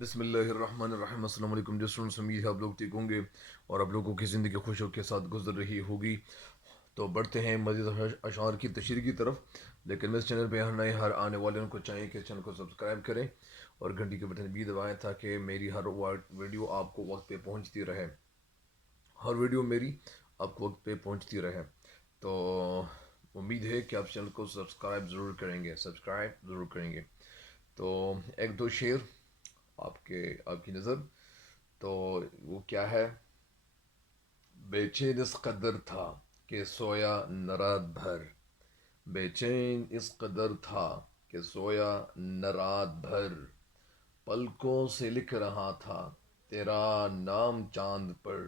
بسم اللہ الرحمن الرحیم۔ السلام علیکم جسٹوڈنٹس، امید ہے آپ لوگ ٹھیک ہوں گے اور آپ لوگوں کی زندگی خوشیوں کے ساتھ گزر رہی ہوگی۔ تو بڑھتے ہیں مزید اشعار کی تشریح کی طرف، لیکن اس چینل پہ ہر نئے ہر آنے والے ان کو چاہیے کہ چینل کو سبسکرائب کریں اور گھنٹی کے بٹن بھی دبائیں تاکہ میری ہر ویڈیو آپ کو وقت پہ پہنچتی رہے، ہر ویڈیو میری آپ کو وقت پہ پہنچتی رہے۔ تو امید ہے کہ آپ چینل کو سبسکرائب ضرور کریں گے، سبسکرائب ضرور کریں گے۔ تو ایک دو شعر آپ کی نظر، تو وہ کیا ہے؟ بے چین اس قدر تھا کہ سویا نہ رات بھر، بے چین اس قدر تھا کہ سویا نہ رات بھر، پلکوں سے لکھ رہا تھا تیرا نام چاند پر،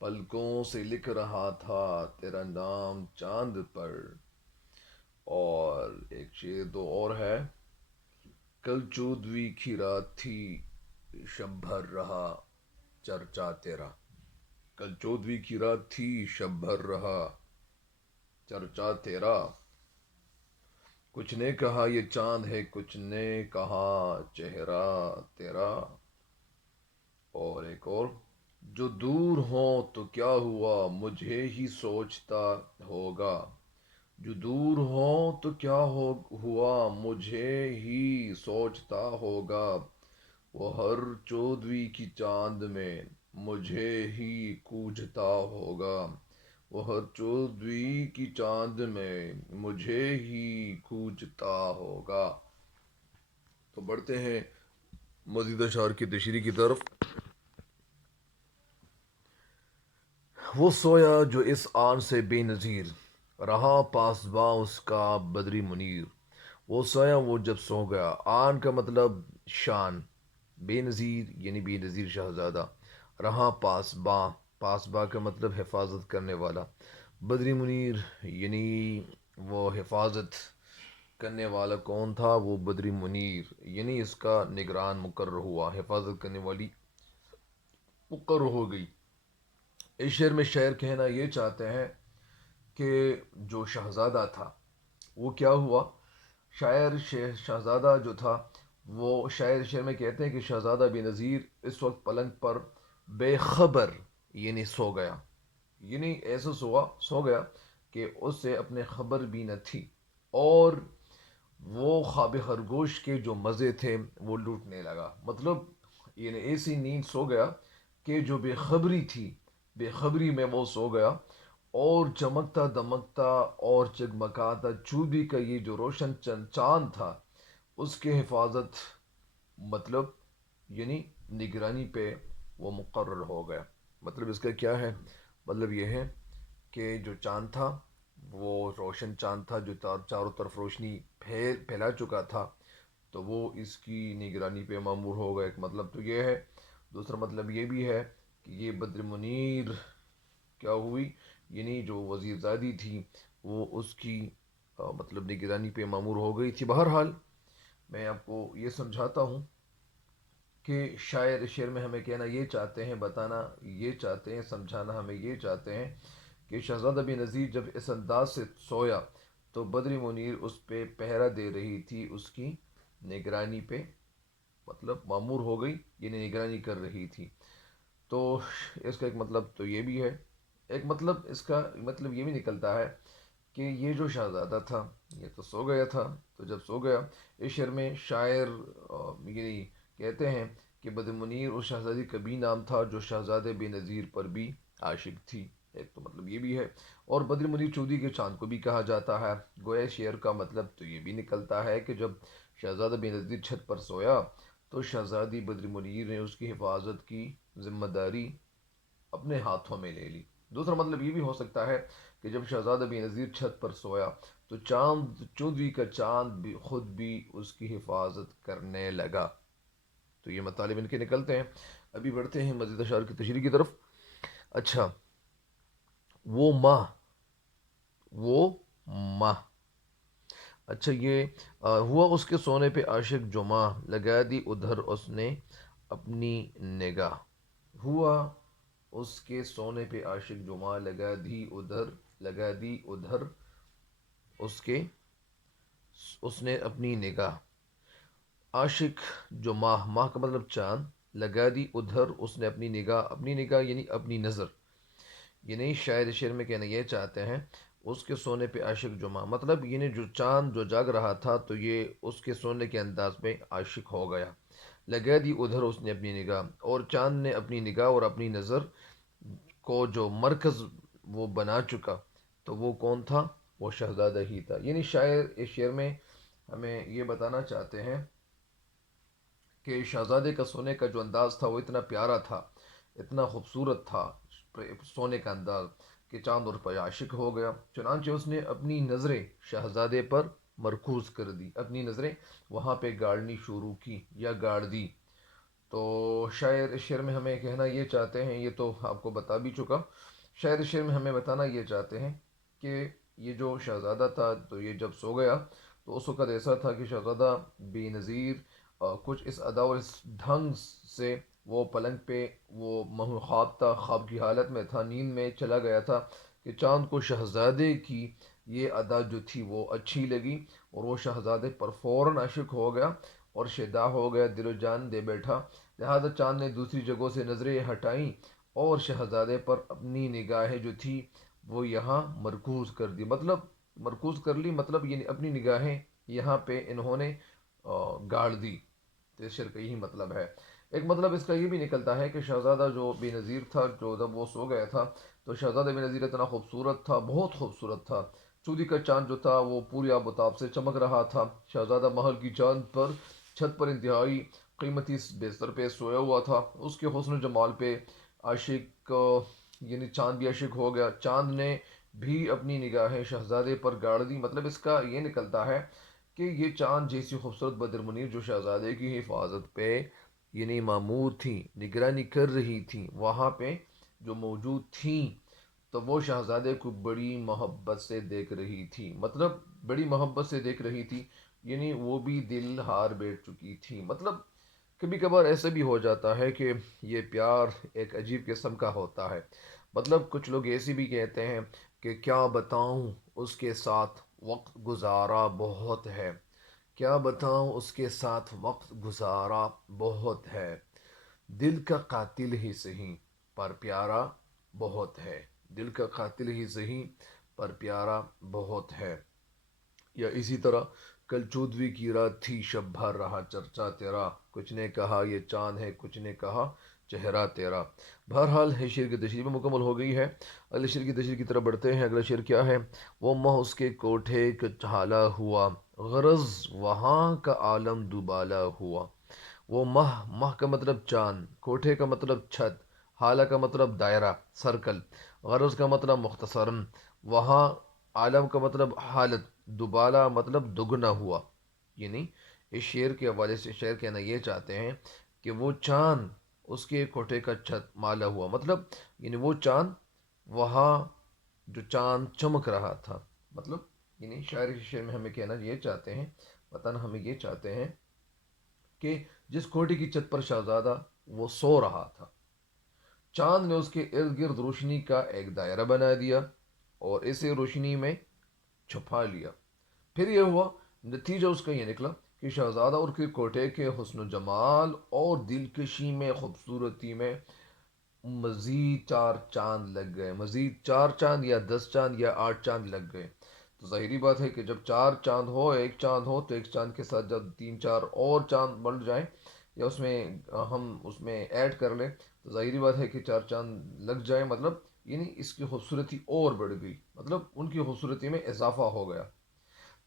پلکوں سے لکھ رہا تھا تیرا نام چاند پر۔ اور ایک شعر دو اور ہے: کل چودویں کی رات تھی شب بھر رہا چرچا تیرا، کل چودویں کی رات تھی شب بھر رہا چرچا تیرا، کچھ نے کہا یہ چاند ہے، کچھ نے کہا چہرہ تیرا۔ اور ایک اور: جو دور ہوں تو کیا ہوا مجھے ہی سوچتا ہوگا، جو دور ہوں تو کیا ہوا مجھے ہی سوچتا ہوگا، وہ ہر چودویں کی چاند میں مجھے ہی کوجھتا ہوگا، وہ ہر چودویں کی چاند میں مجھے ہی کوجھتا ہوگا۔ تو بڑھتے ہیں مزید اشعار کی تشریح کی طرف۔ وہ سویا جو اس آن سے بے نظیر، رہا پاسباں اس کا بدری منیر۔ وہ سویا وہ جب سو گیا، آن کا مطلب شان، بے نظیر یعنی بے نظیر شہزادہ، رہا پاسباں، پاسباں کا مطلب حفاظت کرنے والا، بدری منیر یعنی وہ حفاظت کرنے والا کون تھا؟ وہ بدری منیر یعنی اس کا نگران مقرر ہوا، حفاظت کرنے والی مقرر ہو گئی۔ اس شعر میں شاعر کہنا یہ چاہتے ہیں کہ جو شہزادہ تھا وہ کیا ہوا؟ شہزادہ جو تھا وہ شعر میں کہتے ہیں کہ شہزادہ بے نظیر اس وقت پلنگ پر بے خبر یعنی سو گیا، یعنی ایسا سو گیا کہ اس سے اپنے خبر بھی نہ تھی، اور وہ خواب خرگوش کے جو مزے تھے وہ لوٹنے لگا، مطلب یعنی ایسی نیند سو گیا کہ جو بے خبری تھی، بے خبری میں وہ سو گیا، اور چمکتا دمکتا اور چگمگاتا چوبی کا یہ جو روشن چاند تھا اس کے حفاظت، مطلب یعنی نگرانی پہ وہ مقرر ہو گیا۔ مطلب اس کا کیا ہے؟ مطلب یہ ہے کہ جو چاند تھا وہ روشن چاند تھا جو چاروں طرف روشنی پھیلا چکا تھا، تو وہ اس کی نگرانی پہ مامور ہو گیا، ایک مطلب تو یہ ہے۔ دوسرا مطلب یہ بھی ہے کہ یہ بدر منیر کیا ہوئی، یعنی جو وزیر زادی تھی وہ اس کی مطلب نگرانی پہ مامور ہو گئی تھی۔ بہرحال میں آپ کو یہ سمجھاتا ہوں کہ شعر میں ہمیں کہنا یہ چاہتے ہیں، بتانا یہ چاہتے ہیں، سمجھانا ہمیں یہ چاہتے ہیں کہ شہزادہ بے نظیر جب اس انداز سے سویا تو بدری منیر اس پہ پہرا دے رہی تھی، اس کی نگرانی پہ مطلب مامور ہو گئی، یعنی نگرانی کر رہی تھی۔ تو اس کا ایک مطلب تو یہ بھی ہے، ایک مطلب اس کا مطلب یہ بھی نکلتا ہے کہ یہ جو شہزادہ تھا یہ تو سو گیا تھا، تو جب سو گیا، اس شعر میں شاعر یہ کہتے ہیں کہ بدر منیر اس شہزادی کا بھی نام تھا جو شہزادے بے نظیر پر بھی عاشق تھی، ایک تو مطلب یہ بھی ہے۔ اور بدر منیر چودی کے چاند کو بھی کہا جاتا ہے۔ گویا شعر کا مطلب تو یہ بھی نکلتا ہے کہ جب شہزادہ بے نظیر چھت پر سویا تو شہزادی بدر منیر نے اس کی حفاظت کی ذمہ داری اپنے ہاتھوں میں لے لی۔ دوسرا مطلب یہ بھی ہو سکتا ہے کہ جب شہزادہ بے نظیر چھت پر سویا تو چودویں کا چاند بھی خود بھی اس کی حفاظت کرنے لگا۔ تو یہ مطالب ان کے نکلتے ہیں۔ ابھی بڑھتے ہیں مزید اشعار کی تشریح کی طرف۔ اچھا، وہ ماہ، وہ ماہ، اچھا یہ ہوا اس کے سونے پہ عاشق جو ماہ، لگا دی ادھر اس نے اپنی نگاہ، ہوا اس کے سونے پہ عاشق جو ماہ، لگا دی ادھر اس کے، اس نے اپنی نگاہ، عاشق جو ماہ کا مطلب چاند لگا دی ادھر اس نے اپنی نگاہ یعنی اپنی نظر، یعنی شاعر شعر میں کہنا یہ چاہتے ہیں اس کے سونے پہ عاشق جو ماہ، مطلب یعنی جو چاند جو جاگ رہا تھا تو یہ اس کے سونے کے انداز میں عاشق ہو گیا، لگا دی ادھر اس نے اپنی نگاہ، اور چاند نے اپنی نگاہ اور اپنی نظر کو جو مرکز وہ بنا چکا، تو وہ کون تھا؟ وہ شہزادہ ہی تھا۔ یعنی شاعر اس شعر میں ہمیں یہ بتانا چاہتے ہیں کہ شہزادے کا سونے کا جو انداز تھا وہ اتنا پیارا تھا، اتنا خوبصورت تھا سونے کا انداز، کہ چاند اور پہ عاشق ہو گیا، چنانچہ اس نے اپنی نظریں شہزادے پر مرکوز کر دی، اپنی نظریں وہاں پہ گاڑنی شروع کی یا گاڑ دی۔ تو شاعر اس شعر میں ہمیں کہنا یہ چاہتے ہیں، یہ تو آپ کو بتا بھی چکا، شاعر اس شعر میں ہمیں بتانا یہ چاہتے ہیں کہ یہ جو شہزادہ تھا تو یہ جب سو گیا تو اس وقت ایسا تھا کہ شہزادہ بے نظیر کچھ اس ادا اور اس ڈھنگ سے وہ پلنگ پہ وہ خواب تھا، خواب کی حالت میں تھا، نیند میں چلا گیا تھا کہ چاند کو شہزادے کی یہ ادا جو تھی وہ اچھی لگی، اور وہ شہزادے پر فوراً عاشق ہو گیا اور شیدا ہو گیا، دل و جان دے بیٹھا۔ لہذا چاند نے دوسری جگہوں سے نظریں ہٹائیں اور شہزادے پر اپنی نگاہیں جو تھی وہ یہاں مرکوز کر دی، مطلب مرکوز کر لی، مطلب یہ اپنی نگاہیں یہاں پہ انہوں نے گاڑ دی۔ تو اس شعر کا یہی مطلب ہے۔ ایک مطلب اس کا یہ بھی نکلتا ہے کہ شہزادہ جو بے نظیر تھا، جو جب وہ سو گیا تھا تو شہزادہ بے نظیر اتنا خوبصورت تھا، بہت خوبصورت تھا، چودی کا چاند جو تھا وہ پوری آب و تاب سے چمک رہا تھا، شہزادہ محل کی چاند پر چھت پر انتہائی قیمتی بستر پہ سویا ہوا تھا، اس کے حسن و جمال پہ عاشق یعنی چاند بھی عاشق ہو گیا، چاند نے بھی اپنی نگاہیں شہزادے پر گاڑ دی، مطلب اس کا یہ نکلتا ہے کہ یہ چاند جیسی خوبصورت بدر منیر جو شہزادے کی حفاظت پہ یعنی معمور تھی، نگرانی کر رہی تھی، وہاں پہ جو موجود تھیں، تو وہ شہزادے کو بڑی محبت سے دیکھ رہی تھی، مطلب بڑی محبت سے دیکھ رہی تھی، یعنی وہ بھی دل ہار بیٹھ چکی تھی۔ مطلب کبھی کبھار ایسا بھی ہو جاتا ہے کہ یہ پیار ایک عجیب قسم کا ہوتا ہے، مطلب کچھ لوگ ایسی بھی کہتے ہیں کہ کیا بتاؤں اس کے ساتھ وقت گزارا بہت ہے، کیا بتاؤں اس کے ساتھ وقت گزارا بہت ہے، دل کا قاتل ہی سہی پر پیارا بہت ہے، دل کا قاتل ہی سہی پر پیارا بہت ہے۔ یا اسی طرح کل چودویں کی رات تھی شب بھر رہا چرچا تیرا، کچھ نے کہا یہ چاند ہے، کچھ نے کہا چہرہ تیرا۔ بہرحال ہے شعر کی تشریح بھی مکمل ہو گئی ہے، اگلے شعر کی تشریح کی طرف بڑھتے ہیں۔ اگلا شعر کیا ہے؟ وہ ماہ اس کے کوٹھے کا چہالا ہوا، غرض وہاں کا عالم دوبالا ہوا۔ وہ ماہ کا مطلب چاند، کوٹھے کا مطلب چھت، حالہ کا مطلب دائرہ سرکل، غرض کا مطلب مختصراً، وہاں عالم کا مطلب حالت، دوبالا مطلب دگنا ہوا۔ یعنی اس شعر کے حوالے سے شعر کہنا یہ چاہتے ہیں کہ وہ چاند اس کے کوٹھے کا چھت مالا ہوا، مطلب یعنی وہ چاند وہاں جو چاند چمک رہا تھا، مطلب یعنی شاعر کے شعر میں ہمیں کہنا یہ چاہتے ہیں، بتانا ہمیں یہ چاہتے ہیں کہ جس کوٹھی کی چھت پر شہزادہ وہ سو رہا تھا، چاند نے اس کے ارد گرد روشنی کا ایک دائرہ بنا دیا اور اسے روشنی میں چھپا لیا۔ پھر یہ ہوا، نتیجہ اس کا یہ نکلا کہ شہزادہ اور کے کوٹھے کے حسن و جمال اور دلکشی میں، خوبصورتی میں مزید چار چاند لگ گئے، مزید چار چاند یا 10 چاند یا 8 چاند لگ گئے۔ تو ظاہری بات ہے کہ جب 4 چاند ہو، ایک چاند ہو، تو ایک چاند کے ساتھ جب 3 4 اور چاند بڑھ جائیں یا اس میں ہم اس میں ایڈ کر لیں تو ظاہری بات ہے کہ 4 چاند لگ جائیں، مطلب یعنی اس کی خوبصورتی اور بڑھ گئی، مطلب ان کی خوبصورتی میں اضافہ ہو گیا۔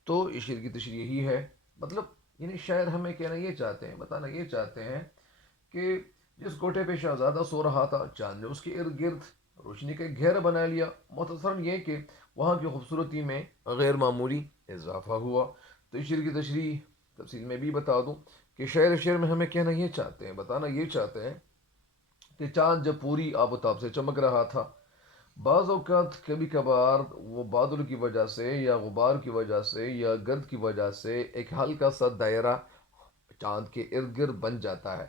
تو اس شعر کی تشریح یہی ہے، مطلب یعنی شاعر ہمیں کہنا یہ چاہتے ہیں، بتانا یہ چاہتے ہیں کہ جس کوٹھے پہ شہزادہ سو رہا تھا، چاند نے اس کے ارد گرد روشنی کا ایک گھیرا بنا لیا، مختصراً یہ کہ وہاں کی خوبصورتی میں غیر معمولی اضافہ ہوا۔ تو اس شعر کی تشریح تفصیل میں بھی بتا دوں کہ شعر میں ہمیں کہنا یہ چاہتے ہیں، بتانا یہ چاہتے ہیں کہ چاند جب پوری آب و تاب سے چمک رہا تھا، بعض اوقات کبھی کبھار وہ بادل کی وجہ سے یا غبار کی وجہ سے یا گرد کی وجہ سے ایک ہلکا سا دائرہ چاند کے ارد گرد بن جاتا ہے،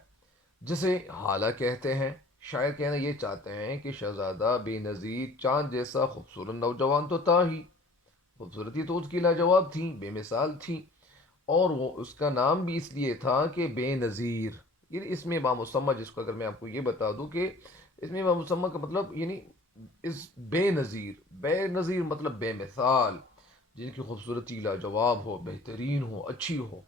جسے حالہ کہتے ہیں۔ شاعر کہنا یہ چاہتے ہیں کہ شہزادہ بے نظیر چاند جیسا خوبصورت نوجوان تو تھا ہی، خوبصورتی تو اس کی لاجواب تھی، بے مثال تھی، اور وہ اس کا نام بھی اس لیے تھا کہ بے نظیر، یعنی اس میں بامسمہ، جس کو اگر میں آپ کو یہ بتا دوں کہ اس میں بامسمہ کا مطلب یعنی اس بے نظیر، بے نظیر مطلب بے مثال، جن کی خوبصورتی لاجواب ہو، بہترین ہو، اچھی ہو.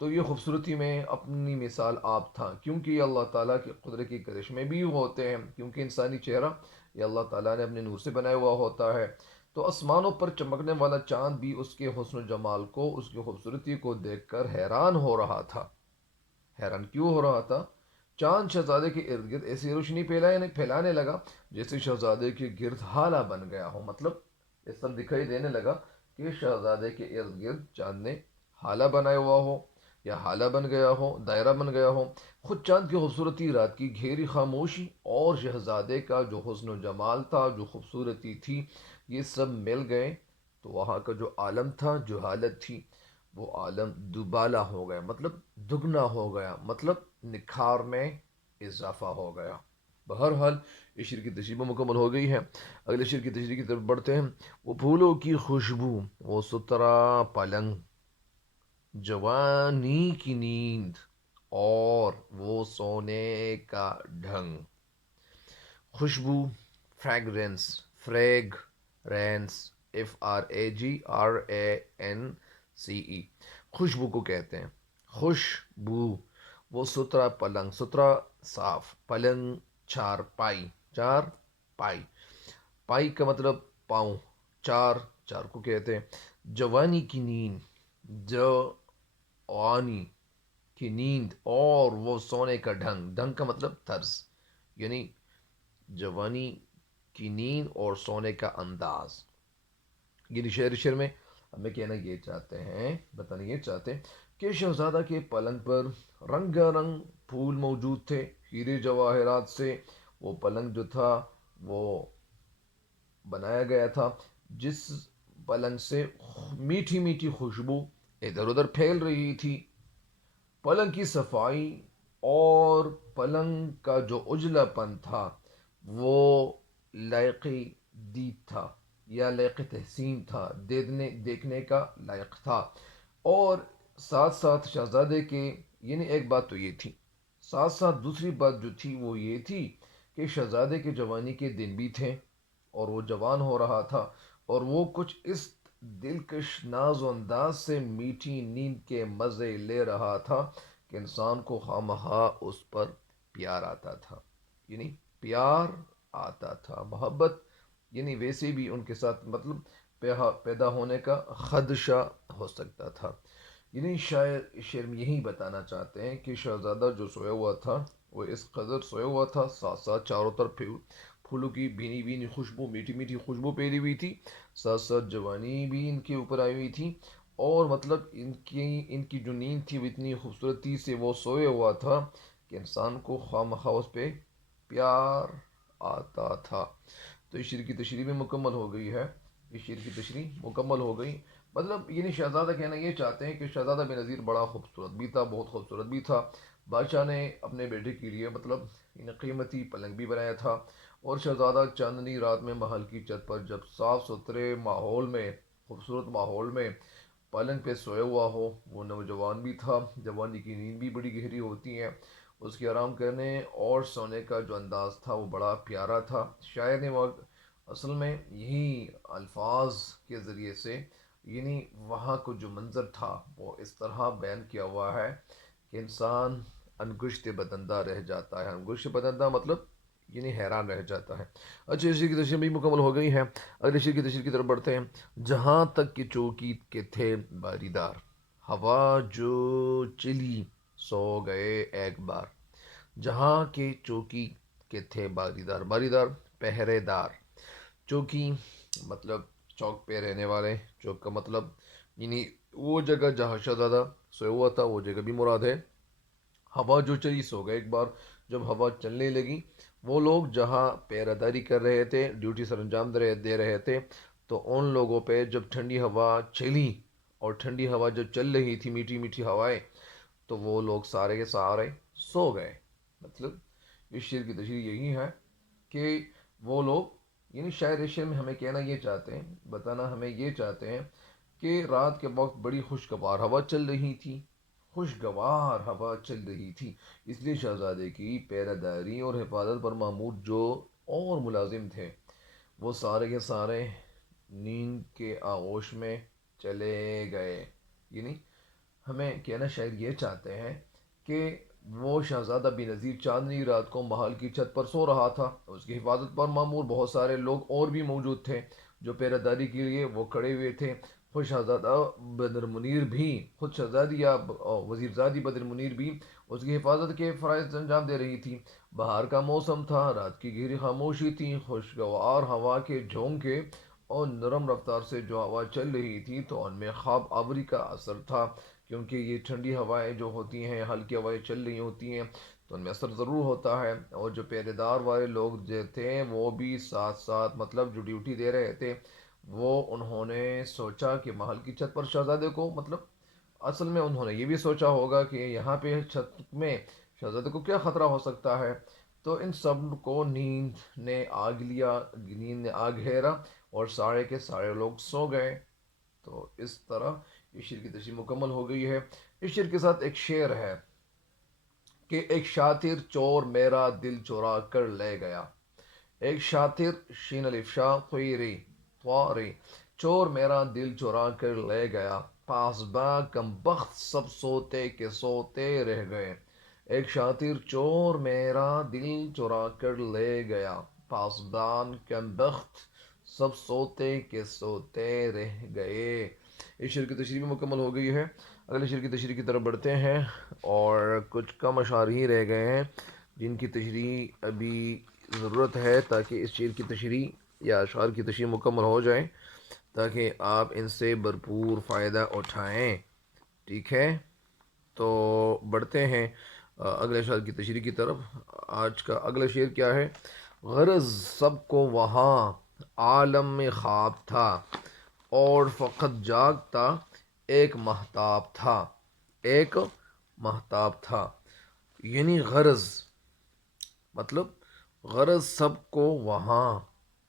تو یہ خوبصورتی میں اپنی مثال آپ تھا، کیونکہ یہ اللہ تعالیٰ کی قدرت کی کرشمے بھی ہوتے ہیں، کیونکہ انسانی چہرہ یہ اللہ تعالیٰ نے اپنے نور سے بنایا ہوا ہوتا ہے. تو آسمانوں پر چمکنے والا چاند بھی اس کے حسن و جمال کو، اس کی خوبصورتی کو دیکھ کر حیران ہو رہا تھا. حیران کیوں ہو رہا تھا؟ چاند شہزادے کے ارد گرد ایسی روشنی پھیلانے لگا جیسے شہزادے کے گرد ہالہ بن گیا ہو. مطلب اس طرح دکھائی دینے لگا کہ شہزادے کے ارد گرد چاند نے ہالہ بنایا ہوا ہو، یا ہالہ بن گیا ہو، دائرہ بن گیا ہو. خود چاند کی خوبصورتی، رات کی گہری خاموشی اور شہزادے کا جو حسن و جمال تھا، جو خوبصورتی تھی، یہ سب مل گئے تو وہاں کا جو عالم تھا، جو حالت تھی، وہ عالم دوبالا ہو گیا، مطلب دگنا ہو گیا، مطلب نکھار میں اضافہ ہو گیا. بہرحال اس شعر کی تشریح مکمل ہو گئی ہے. اگلے شعر کی تشریح کی طرف بڑھتے ہیں. وہ پھولوں کی خوشبو، وہ سترا پلنگ، جوانی کی نیند، اور وہ سونے کا ڈھنگ. خوشبو، فریگرنس، فریگ رینس، FRAGRANCE، خوشبو کو کہتے ہیں. خوشبو. وہ سترا پلنگ، سترا صاف، پلنگ چار پائی، چار پائی، پائی کا مطلب پاؤں، چار، چار کو کہتے ہیں. جوانی کی نیند، جوانی کی نیند، اور وہ سونے کا ڈھنگ، ڈھنگ کا مطلب طرز، یعنی جوانی کی نیند اور سونے کا انداز. یعنی شعر میں ہمیں کہنا یہ چاہتے ہیں، بتانا یہ چاہتے ہیں کہ شہزادہ کے پلنگ پر رنگ رنگ پھول موجود تھے، ہیرے جواہرات سے وہ پلنگ جو تھا وہ بنایا گیا تھا، جس پلنگ سے میٹھی میٹھی خوشبو ادھر ادھر پھیل رہی تھی. پلنگ کی صفائی اور پلنگ کا جو اجلا پن تھا وہ لائق دید تھا، یا لائق تحسین تھا، دیکھنے کا لائق تھا. اور ساتھ ساتھ شہزادے کے، یعنی ایک بات تو یہ تھی، ساتھ ساتھ دوسری بات جو تھی وہ یہ تھی کہ شہزادے کے جوانی کے دن بھی تھے، اور وہ جوان ہو رہا تھا، اور وہ کچھ اس دلکش ناز و انداز سے میٹھی نیند کے مزے لے رہا تھا کہ انسان کو خواہ اس پر پیار آتا تھا. یعنی پیار آتا تھا، محبت یعنی ویسے بھی ان کے ساتھ مطلب پیدا ہونے کا خدشہ ہو سکتا تھا. یعنی شاعر اس شعر میں یہی بتانا چاہتے ہیں کہ شہزادہ جو سویا ہوا تھا وہ اس قدر سویا ہوا تھا، ساتھ ساتھ چاروں طرف پھولوں کی بھینی بھینی خوشبو، میٹھی میٹھی خوشبو پھیلی ہوئی تھی، ساتھ ساتھ جوانی بھی ان کے اوپر آئی ہوئی تھی، اور مطلب ان کی جو نیند تھی وہ اتنی خوبصورتی سے وہ سویا ہوا تھا کہ انسان کو خواہ اس پہ پیار آتا تھا. تو اس شعر کی تشریح بھی مکمل ہو گئی ہے. اس شعر کی تشریح مکمل ہو گئی. مطلب یعنی شہزادہ کہنا یہ چاہتے ہیں کہ شہزادہ بے نظیر بڑا خوبصورت بھی تھا، بہت خوبصورت بھی تھا. بادشاہ نے اپنے بیٹے کے لیے مطلب قیمتی پلنگ بھی بنایا تھا، اور شہزادہ چاندنی رات میں محل کی چھت پر جب صاف ستھرے ماحول میں، خوبصورت ماحول میں پلنگ پہ سویا ہوا ہو. وہ نوجوان بھی تھا، جوانی کی نیند بھی بڑی گہری ہوتی ہیں، اس کے آرام کرنے اور سونے کا جو انداز تھا وہ بڑا پیارا تھا. شاعر نے وہ اصل میں یہی الفاظ کے ذریعے سے یعنی وہاں کو جو منظر تھا وہ اس طرح بیان کیا ہوا ہے کہ انسان انگشت بدندہ رہ جاتا ہے. انگشت بدندہ مطلب یعنی حیران رہ جاتا ہے. اچھا، اس شعر کی تشریح بھی مکمل ہو گئی ہے. اگلے شعر کی تشریح کی طرف بڑھتے ہیں. جہاں تک کہ چوکی کے تھے باریدار، ہوا جو چلی سو گئے ایک بار. جہاں کے چوکی کے تھے باریدار، باریدار پہرے دار، چوکی مطلب چوک پہ رہنے والے، چوک کا مطلب یعنی وہ جگہ جہاں شہزادہ سویا ہوا تھا وہ جگہ بھی مراد ہے. ہوا جو چلی سو گئے ایک بار. جب ہوا چلنے لگی، وہ لوگ جہاں پیرہ داری کر رہے تھے، ڈیوٹی سر انجام دے رہے تھے، تو ان لوگوں پہ جب ٹھنڈی ہوا چلی، اور ٹھنڈی ہوا جب چل رہی تھی، میٹھی میٹھی ہوائیں، تو وہ لوگ سارے کے سارے سو گئے. مطلب اس شعر کی تشریح یہی ہے کہ وہ لوگ، یعنی شاعر اس شعر میں ہمیں کہنا یہ چاہتے ہیں، بتانا ہمیں یہ چاہتے ہیں کہ رات کے وقت بڑی خوشگوار ہوا چل رہی تھی، خوشگوار ہوا چل رہی تھی، اس لیے شہزادے کی پہرہ داری اور حفاظت پر معمور جو اور ملازم تھے وہ سارے کے سارے نیند کے آغوش میں چلے گئے۔ یعنی ہمیں کہنا شاید یہ چاہتے ہیں کہ وہ شہزادہ بے نظیر چاندنی رات کو محل کی چھت پر سو رہا تھا، اس کی حفاظت پر معمور بہت سارے لوگ اور بھی موجود تھے جو پہرہ داری کے لیے وہ کھڑے ہوئے تھے۔ خود شہزادہ بدر منیر بھی، خود شہزادی یا وزیر زادی بدر منیر بھی اس کی حفاظت کے فرائض انجام دے رہی تھی۔ بہار کا موسم تھا، رات کی گہری خاموشی تھی، خوشگوار ہوا کے جھونکے اور نرم رفتار سے جو ہوا چل رہی تھی تو ان میں خواب آوری کا اثر تھا، کیونکہ یہ ٹھنڈی ہوائیں جو ہوتی ہیں، ہلکی ہوائیں چل رہی ہوتی ہیں تو ان میں اثر ضرور ہوتا ہے۔ اور جو پہرے دار والے لوگ جو تھے وہ بھی ساتھ ساتھ مطلب جو ڈیوٹی دے رہے تھے وہ انہوں نے سوچا کہ محل کی چھت پر شہزادے کو مطلب اصل میں انہوں نے یہ بھی سوچا ہوگا کہ یہاں پہ چھت میں شہزادے کو کیا خطرہ ہو سکتا ہے۔ تو ان سب کو نیند نے آگ لیا، نیند نے آگ گھیرا اور سارے کے سارے لوگ سو گئے۔ تو اس طرح اس شعر کی تشریح مکمل ہو گئی ہے۔ اس شعر کے ساتھ ایک شعر ہے کہ ایک شاطر چور میرا دل چورا کر لے گیا۔ ایک شاطر، شین الف شاہ طویری طواری، چور میرا دل چورا کر لے گیا، پاسباں کم بخت سب سوتے کے سوتے رہ گئے۔ ایک شاطر چور میرا دل چورا کر لے گیا، پاسبان کم بخت سب سوتے کے سوتے رہ گئے۔ اس شعر کی تشریح بھی مکمل ہو گئی ہے۔ اگلے شعر کی تشریح کی طرف بڑھتے ہیں اور کچھ کم اشعار ہی رہ گئے ہیں جن کی تشریح ابھی ضرورت ہے تاکہ اس شعر کی تشریح یا اشعار کی تشریح مکمل ہو جائے، تاکہ آپ ان سے بھرپور فائدہ اٹھائیں۔ ٹھیک ہے، تو بڑھتے ہیں اگلے شعر کی تشریح کی طرف۔ آج کا اگلا شعر کیا ہے؟ غرض سب کو وہاں عالم میں خواب تھا اور فقط جاگتا ایک مہتاب تھا، ایک مہتاب تھا۔ یعنی غرض مطلب غرض سب کو وہاں،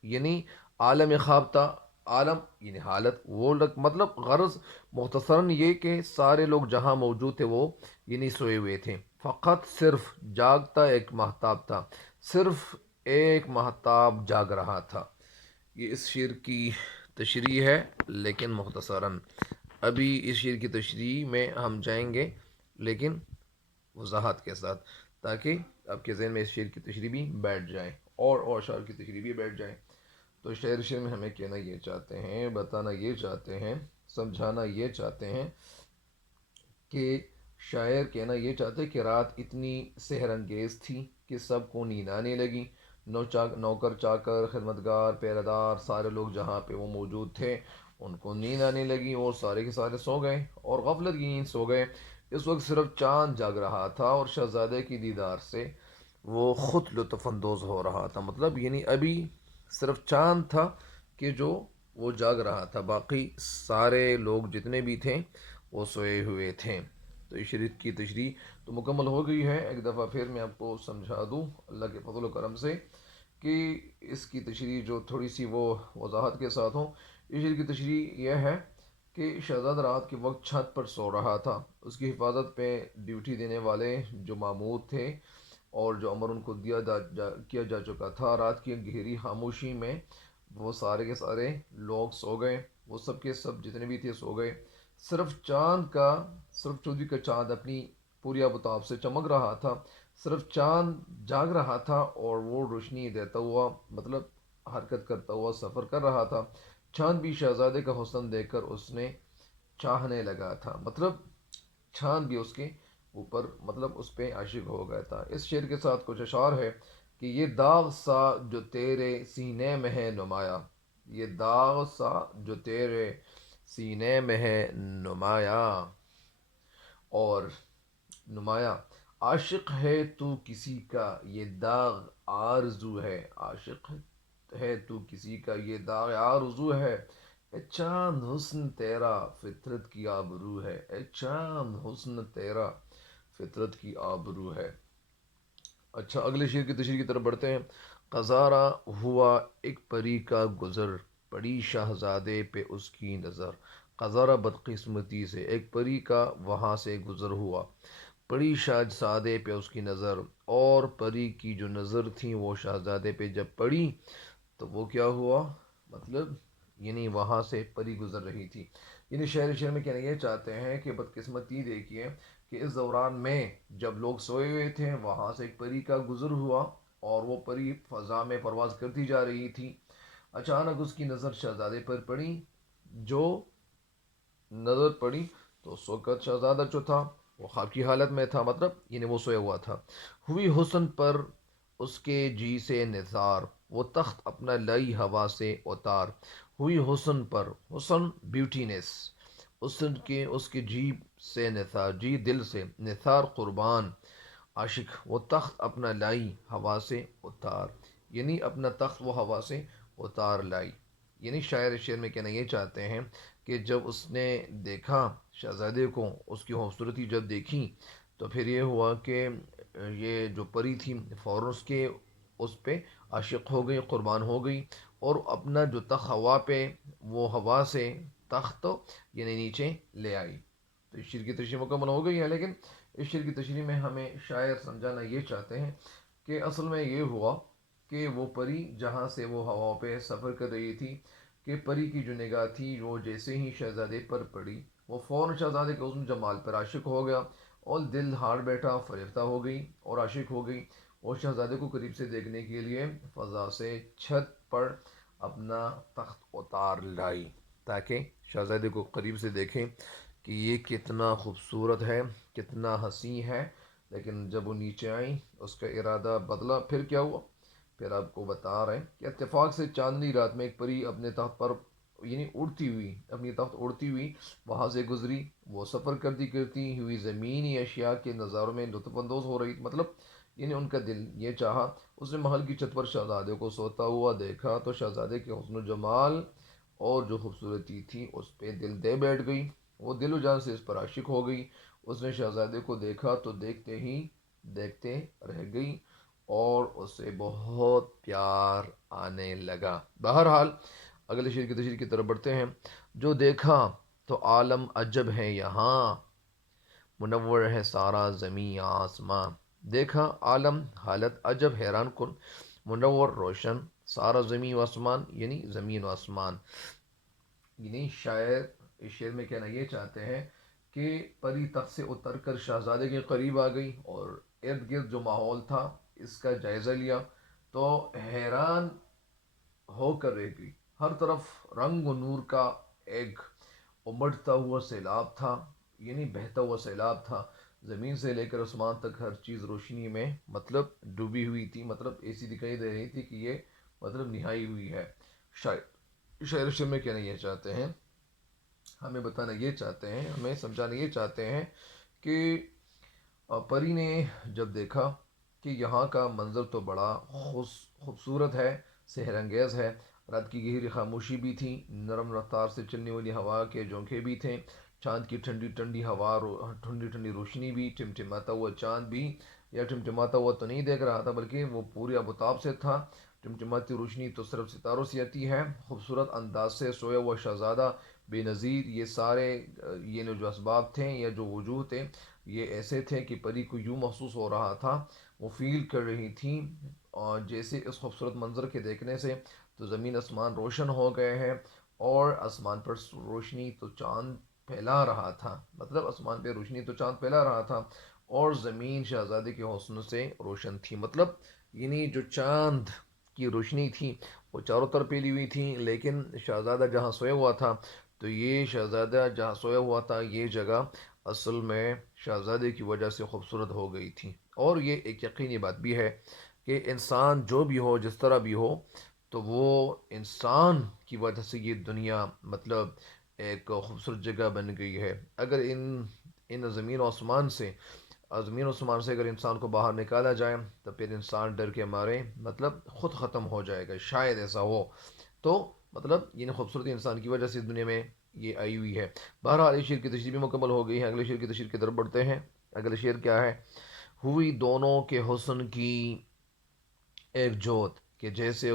یعنی عالم خواب تھا، عالم یعنی حالت وہ مطلب غرض مختصراً یہ کہ سارے لوگ جہاں موجود تھے وہ یعنی سوئے ہوئے تھے، فقط صرف جاگتا ایک مہتاب تھا، صرف ایک مہتاب جاگ رہا تھا۔ یہ اس شعر کی تشریح ہے لیکن مختصراً، ابھی اس شعر کی تشریح میں ہم جائیں گے لیکن وضاحت کے ساتھ، تاکہ آپ کے ذہن میں اس شعر کی تشریح بھی بیٹھ جائے اور شعر کی تشریح بھی بیٹھ جائے۔ تو شعر میں ہمیں کہنا یہ چاہتے ہیں، بتانا یہ چاہتے ہیں، سمجھانا یہ چاہتے ہیں کہ شاعر کہنا یہ چاہتے کہ رات اتنی سحر انگیز تھی کہ سب کو نیند آنے لگی، نوکر چاکر خدمتگار پہرہ دار سارے لوگ جہاں پہ وہ موجود تھے ان کو نیند آنے لگی اور سارے کے سارے سو گئے اور غفلت کی نیند سو گئے۔ اس وقت صرف چاند جاگ رہا تھا اور شہزادے کی دیدار سے وہ خود لطف اندوز ہو رہا تھا، مطلب یعنی ابھی صرف چاند تھا کہ جو وہ جاگ رہا تھا، باقی سارے لوگ جتنے بھی تھے وہ سوئے ہوئے تھے۔ تو اس شریف کی تشریح تو مکمل ہو گئی ہے۔ ایک دفعہ پھر میں آپ کو سمجھا دوں اللہ کے فضل و کرم سے کہ اس کی تشریح جو تھوڑی سی وہ وضاحت کے ساتھ ہوں۔ اس شعر کی تشریح یہ ہے کہ شہزادہ رات کے وقت چھت پر سو رہا تھا، اس کی حفاظت پہ ڈیوٹی دینے والے جو مامور تھے اور جو امر ان کو کیا جا چکا تھا، رات کی گہری خاموشی میں وہ سارے کے سارے لوگ سو گئے، وہ سب کے سب جتنے بھی تھے سو گئے۔ صرف چودھری کا چاند اپنی پوری آفتاب سے چمک رہا تھا، صرف چاند جاگ رہا تھا اور وہ روشنی دیتا ہوا مطلب حرکت کرتا ہوا سفر کر رہا تھا۔ چاند بھی شہزادے کا حسن دیکھ کر اس نے چاہنے لگا تھا، مطلب چاند بھی اس کے اوپر مطلب اس پہ عاشق ہو گیا تھا۔ اس شعر کے ساتھ کچھ اشعار ہے کہ یہ داغ سا جو تیرے سینے میں ہے نمایاں، یہ داغ سا جو تیرے سینے میں ہے نمایاں، اور نمایاں عاشق ہے تو کسی کا یہ داغ آرزو ہے، عاشق ہے تو کسی کا یہ داغ آرزو ہے، اے چاند حسن تیرا فطرت کی آبرو ہے، اے چاند حسن تیرا فطرت کی آبرو ہے۔ اچھا، اگلے شعر کی تشریح کی طرف بڑھتے ہیں۔ قذارا ہوا ایک پری کا گزر، پڑی شہزادے پہ اس کی نظر، قذارہ بدقسمتی سے ایک پری کا وہاں سے گزر ہوا، پڑی شہزادے پہ اس کی نظر، اور پری کی جو نظر تھی وہ شہزادے پہ جب پڑی تو وہ کیا ہوا، مطلب یعنی وہاں سے پری گزر رہی تھی۔ یعنی شعر میں کہنا یہ چاہتے ہیں کہ بدقسمتی دیکھیے کہ اس دوران میں جب لوگ سوئے ہوئے تھے وہاں سے ایک پری کا گزر ہوا، اور وہ پری فضا میں پرواز کرتی جا رہی تھی۔ اچانک اس کی نظر شہزادے پر پڑی، جو نظر پڑی تو اس وقت شہزادہ جو تھا وہ خواب کی حالت میں تھا، مطلب یعنی وہ سویا ہوا تھا۔ ہوئی حسن پر اس کے جی سے نثار، وہ تخت اپنا لائی ہوا سے اتار۔ ہوئی حسن پر، حسن بیوٹینس، اس کے جی سے نثار، جی دل سے، نثار قربان عاشق، وہ تخت اپنا لائی ہوا سے اتار، یعنی اپنا تخت وہ ہوا سے اتار لائی۔ یعنی شعر میں کہنا یہ چاہتے ہیں کہ جب اس نے دیکھا شہزادے کو، اس کی خوبصورتی جب دیکھی تو پھر یہ ہوا کہ یہ جو پری تھی فوراً اس پہ عاشق ہو گئی، قربان ہو گئی، اور اپنا جو تخت ہوا پہ، وہ ہوا سے تخت یعنی نیچے لے آئی۔ تو اس شعر کی تشریح مکمل ہو گئی ہے، لیکن اس شعر کی تشریح میں ہمیں شاعر سمجھانا یہ چاہتے ہیں کہ اصل میں یہ ہوا کہ وہ پری جہاں سے وہ ہوا پہ سفر کر رہی تھی، کہ پری کی جو نگاہ تھی وہ جیسے ہی شہزادے پر پڑی، وہ فوراً شہزادے کے حسن جمال پر عاشق ہو گیا، اور دل ہار بیٹھا، فریفتہ ہو گئی اور عاشق ہو گئی، اور شہزادے کو قریب سے دیکھنے کے لیے فضا سے چھت پر اپنا تخت اتار لائی، تاکہ شہزادے کو قریب سے دیکھیں کہ یہ کتنا خوبصورت ہے، کتنا حسین ہے۔ لیکن جب وہ نیچے آئیں اس کا ارادہ بدلا، پھر کیا ہوا، پھر آپ کو بتا رہے ہیں کہ اتفاق سے چاندنی رات میں ایک پری اپنے تخت پر یعنی اڑتی ہوئی، اپنی تخت اڑتی ہوئی وہاں سے گزری۔ وہ سفر کرتی کرتی ہوئی زمینی اشیاء کے نظاروں میں لطف اندوز ہو رہی، مطلب یعنی ان کا دل یہ چاہا، اس نے محل کی چھت پر شہزادے کو سوتا ہوا دیکھا تو شہزادے کے حسن و جمال اور جو خوبصورتی تھی اس پہ دل دے بیٹھ گئی، وہ دل و جان سے اس پر عاشق ہو گئی۔ اس نے شہزادے کو دیکھا تو دیکھتے ہی دیکھتے رہ گئی، اور اسے بہت پیار آنے لگا۔ بہرحال اگلے شعر کی تشریح کی طرف بڑھتے ہیں۔ جو دیکھا تو عالم عجب ہے یہاں، منور ہے سارا زمیں آسماں۔ دیکھا عالم، حالت، عجب حیران کن، منور روشن، سارا زمین و آسمان یعنی زمین و آسمان۔ یعنی شاعر اس شعر میں کہنا یہ چاہتے ہیں کہ پری تخت سے اتر کر شہزادے کے قریب آ گئی، اور ارد گرد جو ماحول تھا اس کا جائزہ لیا تو حیران ہو کر رہ گئی۔ ہر طرف رنگ و نور کا ایک امڑتا ہوا سیلاب تھا، یعنی بہتا ہوا سیلاب تھا، زمین سے لے کر آسمان تک ہر چیز روشنی میں مطلب ڈوبی ہوئی تھی، مطلب ایسی دکھائی دے رہی تھی کہ یہ مطلب نہائی ہوئی ہے۔ شاعر میں کہنا یہ چاہتے ہیں، ہمیں بتانا یہ چاہتے ہیں، ہمیں سمجھانا یہ چاہتے ہیں کہ پری نے جب دیکھا کہ یہاں کا منظر تو بڑا خوبصورت ہے، سحر انگیز ہے، رات کی گہری خاموشی بھی تھی، نرم رفتار سے چلنے والی ہوا کے جھونکے بھی تھے، چاند کی ٹھنڈی ٹھنڈی ہوا، ٹھنڈی ٹھنڈی روشنی بھی، ٹمٹماتا ہوا چاند بھی، یا ٹمٹماتا ہوا تو نہیں دیکھ رہا تھا بلکہ وہ پورے آفتاب سے تھا۔ ٹمٹماتی روشنی تو صرف ستاروں سے آتی ہے، خوبصورت انداز سے سویا ہوا شہزادہ بے نظیر، یہ سارے یہ جو اسباب تھے یا جو وجوہ تھے یہ ایسے تھے کہ پری کو یوں محسوس ہو رہا تھا، وہ فیل کر رہی تھیں، اور جیسے اس خوبصورت منظر کے دیکھنے سے تو زمین آسمان روشن ہو گئے ہیں، اور آسمان پر روشنی تو چاند پھیلا رہا تھا، مطلب آسمان پہ روشنی تو چاند پھیلا رہا تھا، اور زمین شہزادے کے حسن سے روشن تھی، مطلب یعنی جو چاند کی روشنی تھی وہ چاروں طرف پھیلی ہوئی تھی، لیکن شہزادہ جہاں سویا ہوا تھا تو یہ شہزادہ جہاں سویا ہوا تھا یہ جگہ اصل میں شہزادے کی وجہ سے خوبصورت ہو گئی تھی۔ اور یہ ایک یقینی بات بھی ہے کہ انسان جو بھی ہو، جس طرح بھی ہو، تو وہ انسان کی وجہ سے یہ دنیا مطلب ایک خوبصورت جگہ بن گئی ہے۔ اگر ان زمین و آسمان سے اگر انسان کو باہر نکالا جائے تو پھر انسان ڈر کے مارے مطلب خود ختم ہو جائے گا، شاید ایسا ہو تو، مطلب یہ خوبصورتی انسان کی وجہ سے دنیا میں یہ آئی ہوئی ہے۔ بہرحال اس شعر کی تشریح بھی مکمل ہو گئی ہے، اگلے شعر کی تشریح کی طرف بڑھتے ہیں۔ اگلے شعر کیا ہے؟ ہوئی دونوں کے حسن کی ایک جوت، کہ جیسے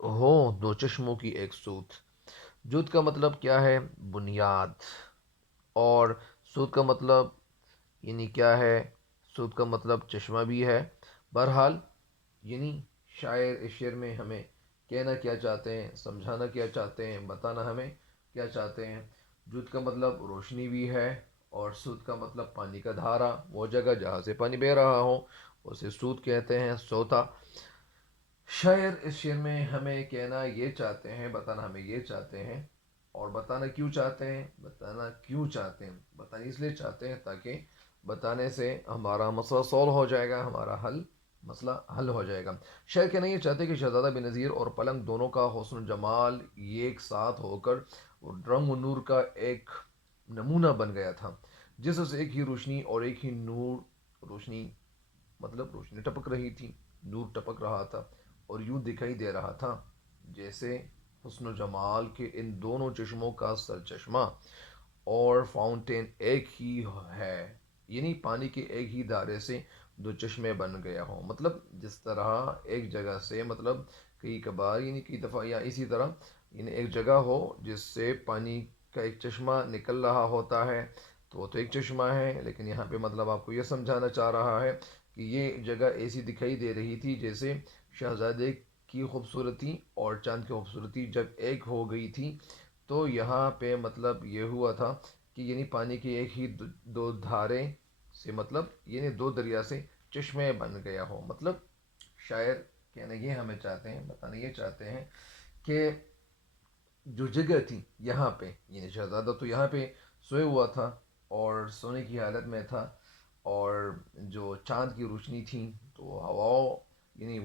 ہو دو چشموں کی ایک سوت، جود کا مطلب کیا ہے؟ بنیاد. اور سود کا مطلب یعنی کیا ہے؟ سود کا مطلب چشمہ بھی ہے. بہرحال یعنی شاعر اس شعر میں ہمیں کہنا کیا چاہتے ہیں، سمجھانا کیا چاہتے ہیں، بتانا ہمیں کیا چاہتے ہیں. جود کا مطلب روشنی بھی ہے، اور سود کا مطلب پانی کا دھارا، وہ جگہ جہاں سے پانی بہ رہا ہو اسے سود کہتے ہیں، سوتا. شاعر اس شعر میں ہمیں کہنا یہ چاہتے ہیں، بتانا ہمیں یہ چاہتے ہیں. اور بتانا کیوں چاہتے ہیں؟ بتانا کیوں چاہتے ہیں؟ بتانا اس لیے چاہتے ہیں تاکہ بتانے سے ہمارا مسئلہ سولو ہو جائے گا، ہمارا مسئلہ حل ہو جائے گا. شاعر کہنا یہ چاہتے ہیں کہ شہزادہ بے نظیر اور پلنگ دونوں کا حسن و جمال ایک ساتھ ہو کر رنگ و نور کا ایک نمونہ بن گیا تھا، جس سے ایک ہی روشنی اور ایک ہی نور، روشنی مطلب روشنی ٹپک رہی تھی، نور ٹپک رہا تھا، اور یوں دکھائی دے رہا تھا جیسے حسن و جمال کے ان دونوں چشموں کا سرچشمہ اور فاؤنٹین ایک ہی ہے. یعنی پانی کے ایک ہی دھارے سے دو چشمے بن گیا ہوں. مطلب جس طرح ایک جگہ سے مطلب کئی کبھار یعنی کئی دفعہ یا اسی طرح یعنی ایک جگہ ہو جس سے پانی کا ایک چشمہ نکل رہا ہوتا ہے، تو وہ تو ایک چشمہ ہے. لیکن یہاں پہ مطلب آپ کو یہ سمجھانا چاہ رہا ہے کہ یہ جگہ ایسی دکھائی دے رہی تھی جیسے شہزادے کی خوبصورتی اور چاند کی خوبصورتی جب ایک ہو گئی تھی. تو یہاں پہ مطلب یہ ہوا تھا کہ یعنی پانی کی ایک ہی دو دھارے سے مطلب یعنی دو دریا سے چشمے بن گیا ہو. مطلب شاعر کہنا یہ ہمیں چاہتے ہیں، بتانا یہ چاہتے ہیں کہ جو جگہ تھی یہاں پہ یعنی شہزادہ تو یہاں پہ سوئے ہوا تھا اور سونے کی حالت میں تھا، اور جو چاند کی روشنی تھی تو ہواؤں یعنی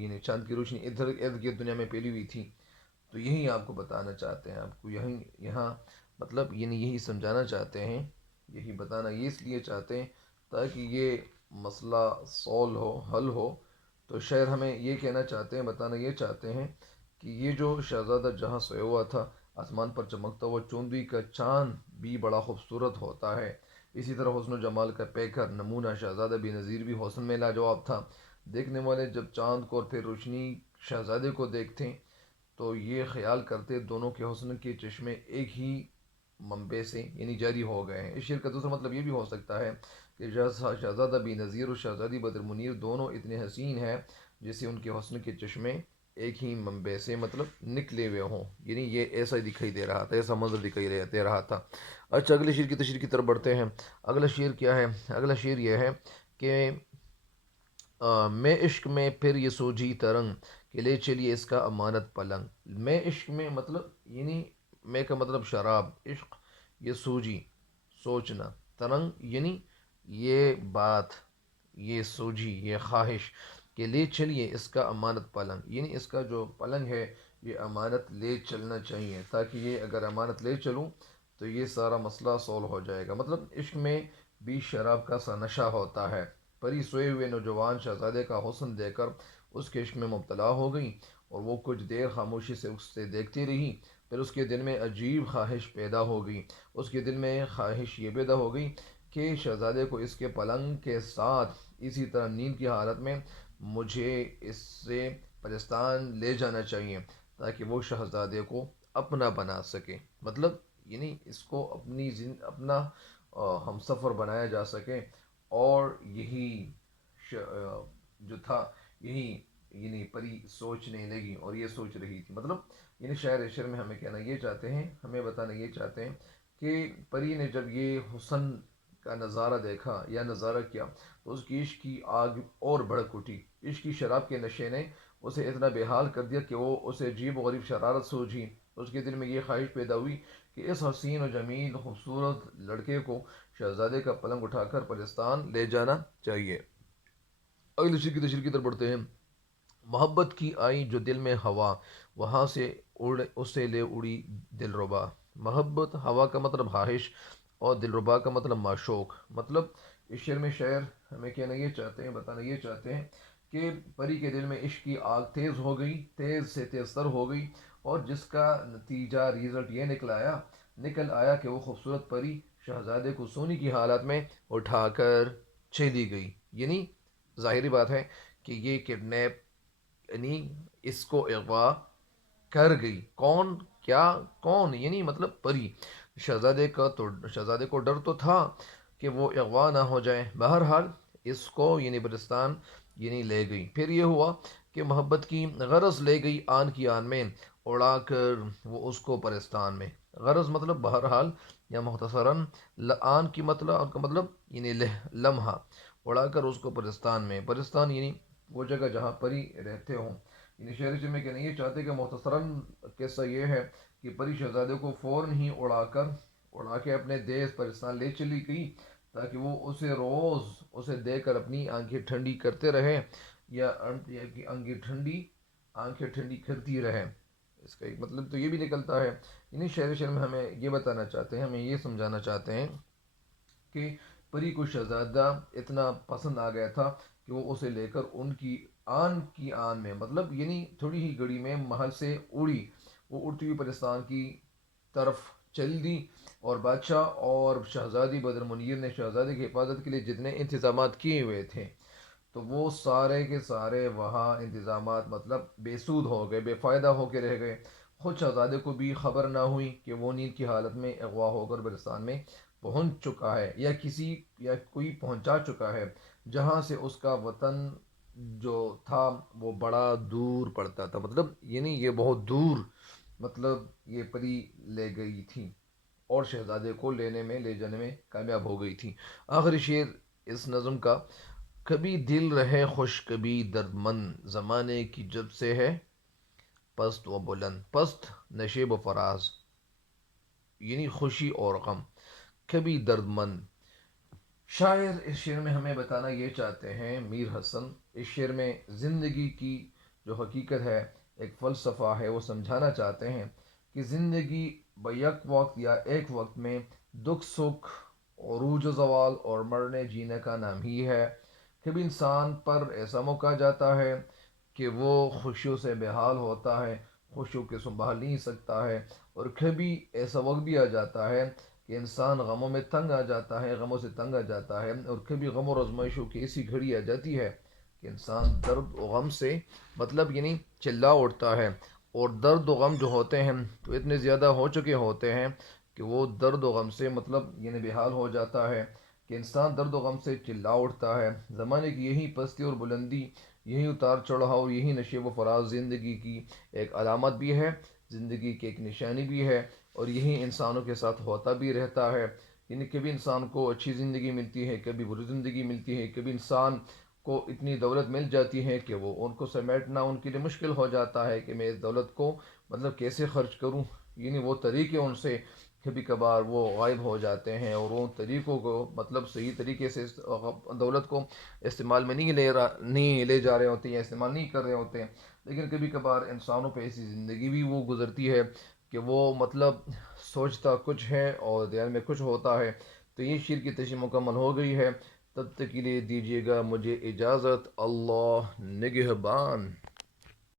یعنی چاند کی روشنی ادھر ارد گرد دنیا میں پھیلی ہوئی تھی. تو یہی آپ کو بتانا چاہتے ہیں، آپ کو یہاں مطلب یعنی یہی سمجھانا چاہتے ہیں، یہی بتانا یہ اس لیے چاہتے ہیں تاکہ یہ مسئلہ سول ہو، حل ہو. تو شاعر ہمیں یہ کہنا چاہتے ہیں، بتانا یہ چاہتے ہیں کہ یہ جو شہزادہ جہاں سویا ہوا تھا، آسمان پر چمکتا ہوا چوندی کا چاند بھی بڑا خوبصورت ہوتا ہے. اسی طرح حسن و جمال کا پیکر نمونہ شہزادہ بے نظیر بھی حسن میں لاجواب تھا. دیکھنے والے جب چاند کو اور پھر روشنی شہزادے کو دیکھتے تو یہ خیال کرتے دونوں کے حسن کے چشمے ایک ہی منبع سے یعنی جاری ہو گئے ہیں. اس شعر کا دوسرا مطلب یہ بھی ہو سکتا ہے کہ شہزادہ بے نظیر اور شہزادی بدر منیر دونوں اتنے حسین ہیں جیسے ان کے حسن کے چشمے ایک ہی منبع سے مطلب نکلے ہوئے ہوں. یعنی یہ ایسا ہی دکھائی دے رہا تھا، ایسا منظر دکھائی دے رہا تھا. اچھا، اگلے شعر کی تشریح کی طرف بڑھتے ہیں. اگلا شعر کیا ہے؟ اگلا شعر یہ ہے کہ میں عشق میں پھر یہ سوجھی ترنگ کہ لے چلیے اس کا امانت پلنگ. میں عشق میں مطلب یعنی میں کا مطلب شراب، عشق یہ سوجھی سوچنا، ترنگ یعنی یہ بات، یہ سوجھی یہ خواہش کہ لے چلیے اس کا امانت پلنگ، یعنی اس کا جو پلنگ ہے یہ امانت لے چلنا چاہیے تاکہ یہ اگر امانت لے چلوں تو یہ سارا مسئلہ سولو ہو جائے گا. مطلب عشق میں بھی شراب کا سا نشہ ہوتا ہے. پری سوئے ہوئے نوجوان شہزادے کا حسن دیکھ کر اس کے عشق میں مبتلا ہو گئی، اور وہ کچھ دیر خاموشی سے اس سے دیکھتی رہی. پھر اس کے دل میں عجیب خواہش پیدا ہو گئی. اس کے دل میں خواہش یہ پیدا ہو گئی کہ شہزادے کو اس کے پلنگ کے ساتھ اسی طرح نیند کی حالت میں مجھے اس سے پاکستان لے جانا چاہیے تاکہ وہ شہزادے کو اپنا بنا سکے. مطلب یعنی اس کو اپنا ہم سفر بنایا جا سکے. اور یہی جو تھا یہی یعنی پری سوچنے لگی اور یہ سوچ رہی تھی. مطلب یعنی شعر میں ہمیں کہنا یہ چاہتے ہیں، ہمیں بتانا یہ چاہتے ہیں کہ پری نے جب یہ حسن کا نظارہ دیکھا یا نظارہ کیا تو اس کی عشق کی آگ اور بھڑک اٹھی. عشق کی شراب کے نشے نے اسے اتنا بے حال کر دیا کہ وہ اسے عجیب و غریب شرارت سوجھی. اس کے دل میں یہ خواہش پیدا ہوئی کہ اس حسین و جمیل خوبصورت لڑکے کو شہزادے کا پلنگ اٹھا کر پاکستان لے جانا چاہیے. اگلی شعر کی تشریح کی طرف بڑھتے ہیں. محبت کی آئی جو دل میں ہوا وہاں سے اسے لے اڑی دل ربا. محبت ہوا کا مطلب خواہش اور دل ربا کا مطلب معشوق. مطلب اس شعر میں شاعر ہمیں کہنا یہ چاہتے ہیں، بتانا یہ چاہتے ہیں کہ پری کے دل میں عشق کی آگ تیز ہو گئی، تیز سے تیز تر ہو گئی، اور جس کا نتیجہ ریزلٹ یہ نکل آیا کہ وہ خوبصورت پری شہزادے کو سونے کی حالت میں اٹھا کر چلی گئی. یعنی ظاہری بات ہے کہ یہ کڈنیپ یعنی اس کو اغوا کر گئی. کون کیا کون؟ یعنی مطلب پری. شہزادے کو ڈر تو تھا کہ وہ اغوا نہ ہو جائے. بہرحال اس کو یعنی برستان یعنی لے گئی. پھر یہ ہوا کہ محبت کی غرض لے گئی آن کی آن میں اڑا کر وہ اس کو پرستان میں. غرض مطلب بہرحال یا مختصراً آن کی مطلب کا مطلب یعنی لمحہ اڑا کر اس کو پرستان میں. پرستان یعنی وہ جگہ جہاں پری رہتے ہوں. یعنی شہر میں کہنا یہ چاہتے کہ مختصراً قصہ یہ ہے کہ پری شہزادے کو فوراً ہی اڑا کے اپنے دیس پرستان لے چلی گئی تاکہ وہ اسے روز اسے دیکھ کر اپنی آنکھیں ٹھنڈی کرتے رہے یا کہ آنکھیں ٹھنڈی کرتی رہے. اس کا ایک مطلب تو یہ بھی نکلتا ہے. یعنی شہر میں ہمیں یہ بتانا چاہتے ہیں، ہمیں یہ سمجھانا چاہتے ہیں کہ پری کو شہزادہ اتنا پسند آ گیا تھا کہ وہ اسے لے کر ان کی آن میں مطلب یعنی تھوڑی ہی گھڑی میں محل سے اڑی. وہ اڑتی ہوئی پاکستان کی طرف چل دی. اور بادشاہ اور شہزادی بدر منیر نے شہزادی کی حفاظت کے لیے جتنے انتظامات کیے ہوئے تھے تو وہ سارے کے سارے وہاں انتظامات مطلب بے سود ہو گئے، بے فائدہ ہو کے رہ گئے. خود شہزادے کو بھی خبر نہ ہوئی کہ وہ نیند کی حالت میں اغوا ہو کر برستان میں پہنچ چکا ہے یا کوئی پہنچا چکا ہے جہاں سے اس کا وطن جو تھا وہ بڑا دور پڑتا تھا. مطلب یعنی یہ بہت دور مطلب یہ پری لے گئی تھی اور شہزادے کو لے جانے میں کامیاب ہو گئی تھی. آخری شعر اس نظم کا: کبھی دل رہے خوش کبھی درد مند، زمانے کی جب سے ہے پست و بلند. پست نشیب و فراز یعنی خوشی اور غم، کبھی درد مند. شاعر اس شعر میں ہمیں بتانا یہ چاہتے ہیں، میر حسن اس شعر میں زندگی کی جو حقیقت ہے، ایک فلسفہ ہے، وہ سمجھانا چاہتے ہیں کہ زندگی بیک وقت یا ایک وقت میں دکھ سکھ، عروج و زوال اور مرنے جینے کا نام ہی ہے. کبھی انسان پر ایسا موقع جاتا ہے کہ وہ خوشیوں سے بے حال ہوتا ہے، خوشیوں کے سنبھال نہیں سکتا ہے. اور کبھی ایسا وقت بھی آ جاتا ہے کہ انسان غموں میں تنگ آ جاتا ہے، غموں سے تنگ آ جاتا ہے. اور کبھی غم اور آزمائشوں کی ایسی گھڑی آ جاتی ہے کہ انسان درد و غم سے مطلب یعنی چلا اٹھتا ہے. اور درد و غم جو ہوتے ہیں تو اتنے زیادہ ہو چکے ہوتے ہیں کہ وہ درد و غم سے مطلب یعنی بے حال ہو جاتا ہے کہ انسان درد و غم سے چلا اٹھتا ہے. زمانے کی یہی پستی اور بلندی، یہی اتار چڑھاؤ، یہی نشیب و فراز زندگی کی ایک علامت بھی ہے، زندگی کی ایک نشانی بھی ہے. اور یہی انسانوں کے ساتھ ہوتا بھی رہتا ہے. یعنی کبھی انسان کو اچھی زندگی ملتی ہے، کبھی بری زندگی ملتی ہے. کبھی انسان کو اتنی دولت مل جاتی ہے کہ وہ ان کو سمیٹنا ان کے لیے مشکل ہو جاتا ہے کہ میں اس دولت کو مطلب کیسے خرچ کروں. یعنی وہ طریقے ان سے کبھی کبھار وہ غائب ہو جاتے ہیں اور ان طریقوں کو مطلب صحیح طریقے سے دولت کو استعمال میں نہیں لے جا رہے ہوتے یا استعمال نہیں کر رہے ہوتے ہیں. لیکن کبھی کبھار انسانوں پہ ایسی زندگی بھی وہ گزرتی ہے کہ وہ مطلب سوچتا کچھ ہے اور دھیان میں کچھ ہوتا ہے. تو یہ شعر کی تشریح مکمل ہو گئی ہے. تب تک کے لیے دیجیے گا مجھے اجازت. اللہ نگہبان.